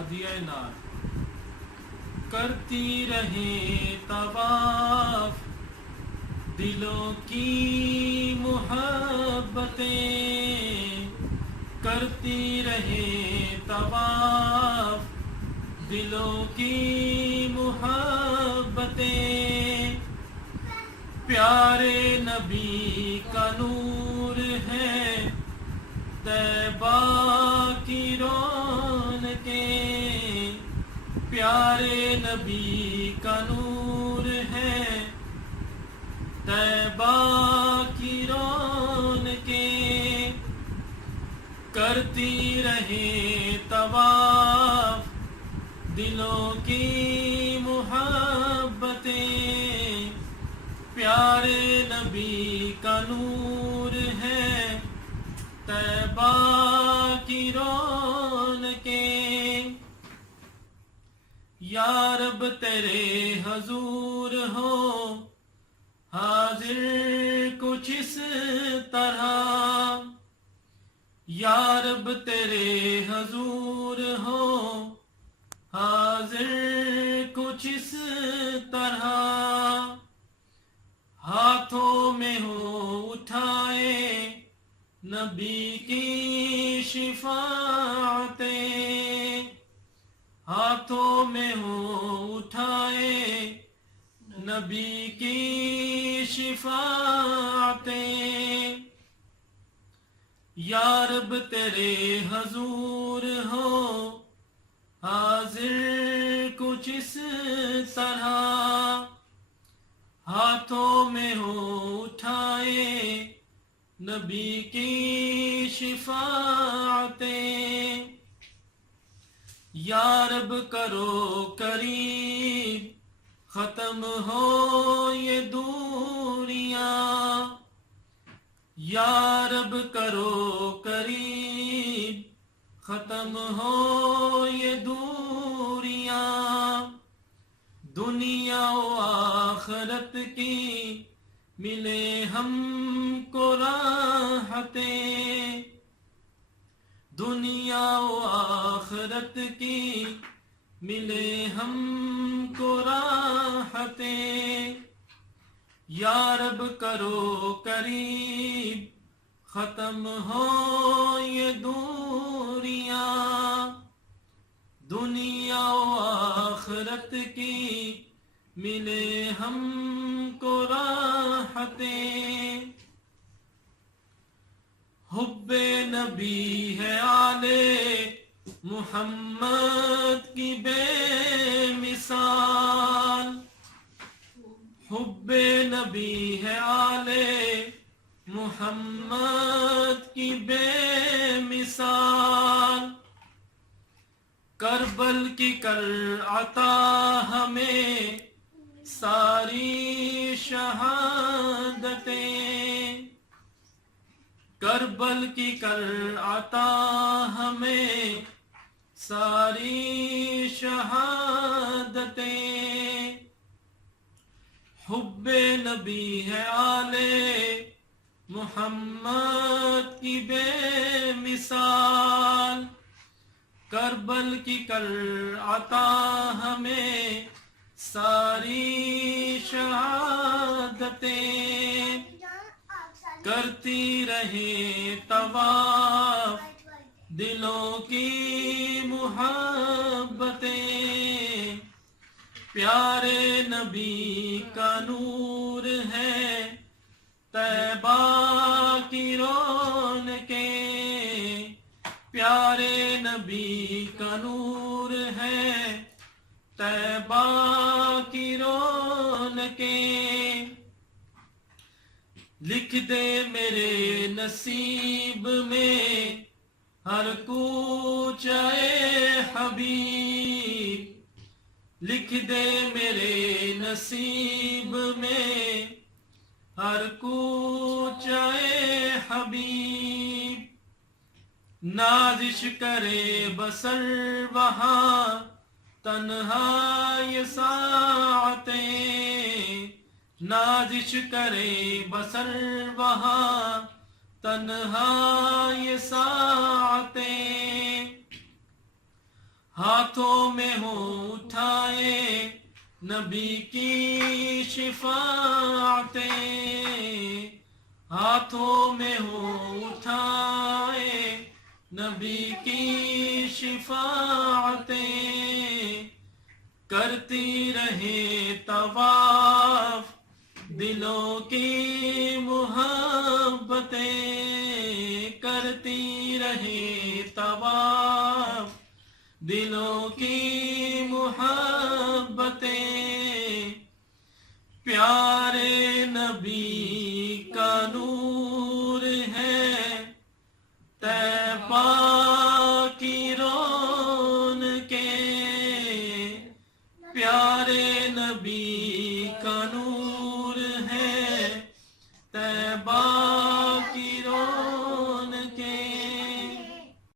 ہدیہ نار کرتی رہے طواف دلوں کی محبتیں، کرتی رہے طواف دلوں کی محبتیں، پیارے نبی کا نور ہے طیبہ کی رونقیں، پیارے نبی کا نور ہے طیبہ کی رونقیں، کرتی رہے طواف دلوں کی محبتیں، پیارے نبی کا نور ہے طیبہ کی رونقیں، یا رب تیرے حضور ہو حاضر کچھ اس طرح، یا رب تیرے حضور ہو حاضر کچھ اس طرح، ہاتھوں میں ہو اٹھائے نبی کی شفاعتیں، ہاتھوں میں ہو اٹھائے نبی کی شفاعتیں، یا رب تیرے حضور ہو حاضر کچھ اس طرح، ہاتھوں میں ہو اٹھائے نبی کی شفاعتیں، یا رب کرو قریب ختم ہو یہ دوریاں، یا رب کرو قریب ختم ہو یہ دوریاں، دنیا و آخرت کی ملے ہم کو راحتیں، دنیا و آخرت کی ملے ہم کو راحتیں، یا رب کرو قریب ختم ہو یہ دوریاں، دنیا و آخرت کی ملے ہم کو راحتیں، حب نبی ہے آل محمد کی بے مثال، حب نبی ہے آل محمد کی بے مثال، کربل کی کر عطا ہمیں ساری شہادتیں، کربل کی کر عطا ہمیں ساری شہادتیں، حب نبی ہے آل محمد کی بے مثال، کربل کی کر عطا ہمیں ساری شہادتیں، کرتی رہے طواف دلوں کی محبتیں، پیارے نبی کا نور ہے طیبہ کی رونقیں، پیارے نبی کا نور ہے طیبہ کی رونقیں، لکھ دے میرے نصیب میں ہر کوچہ حبیب، لکھ دے میرے نصیب میں ہر کوچہ حبیب، نازش کرے بسر وہاں تنہا یہ ساعتیں، نازش کرے بسر وہاں تنہا یہ ساعتیں، ہاتھوں میں ہو اٹھائے نبی کی شفاعتیں، ہاتھوں میں ہو اٹھائے نبی کی شفاعتیں، کرتی رہے طواف دلوں کی محبتیں، کرتی رہے طواف دلوں کی محبتیں، پیارے